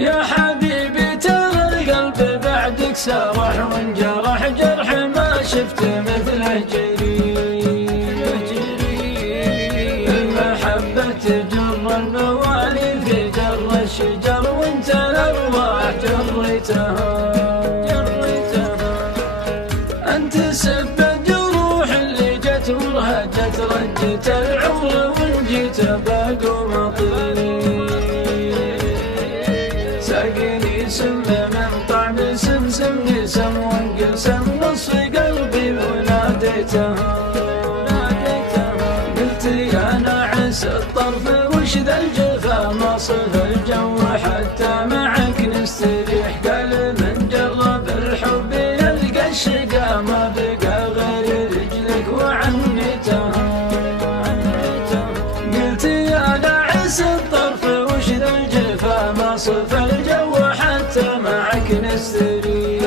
يا حبيبي ترى القلب بعدك سرح وانجرح جرح ما شفت مثله جري. المحبة تجر الموالي في جر الشجر وانت الارواح جريتها. انت سب الجروح اللي جت ورهجت رجت العمر وان جيت باقو مطير. ساقني سم من طعم سمسمني سم وانقسم نصف قلبي وناديتها. قلت يا ناعس الطرف وش ذا الجفا ما صف الجو حتى معك نستريح. قال من جرب الحب يلقى الشقا ما بقى غير رجلك وعنيتها. قلت يا ناعس الطرف وش ذا الجفا ما صف الجو حتى معك نستريح.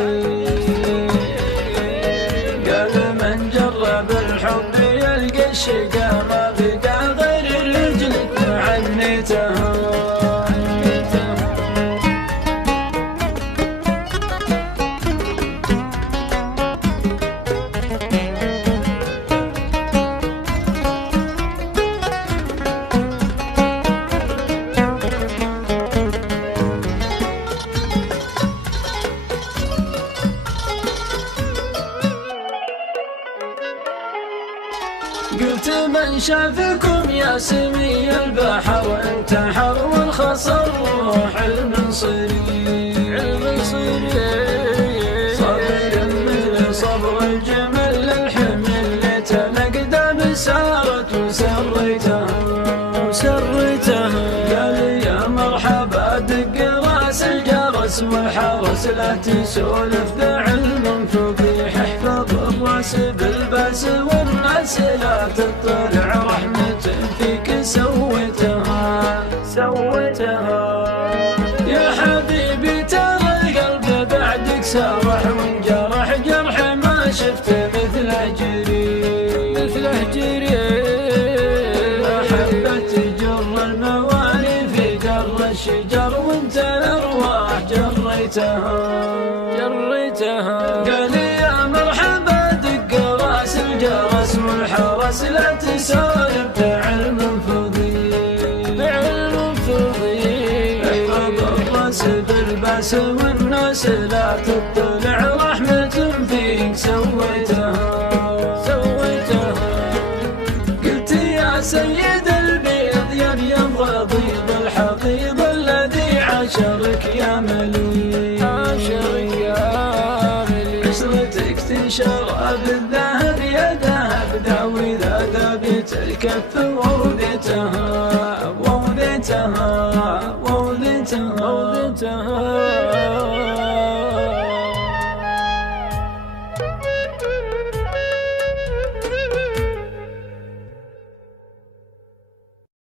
قال من جرب الحب يلقى الشقا ما بقى غير رجلك وعنيتها. قلت من شافكم يا سمي البحر انتحر والخصر روح المنصري. صبر مثل صبر الجمل للحمل لتنقدم سارت وسريتها. قال يا مرحبا دق راس الجرس والحرس لا تسولف بعلم فضيح. احفظ الراس بالباس والناس لا تطلع رحمة فيك سويتها. يا حبيبي ترى القلب بعدك سرح وانجرح جرح ما شفت مثله جري. المحبة تجر الموالي في جر الشجر وانت الارواح جريتها. قال يا مرحبا دق راس الجرس والحرس لا تسولف بعلم فضيل. احفظ الراس بالباس والناس لا تطلع رحمة فيك سويتها. قلت يا سيد البيض يا ابيض غضيض الحقيض الذي عاشرك يا مليء. عشرتك تنشر بالذهب يا ذهب داوي ذا ذابت الكف ووديتها.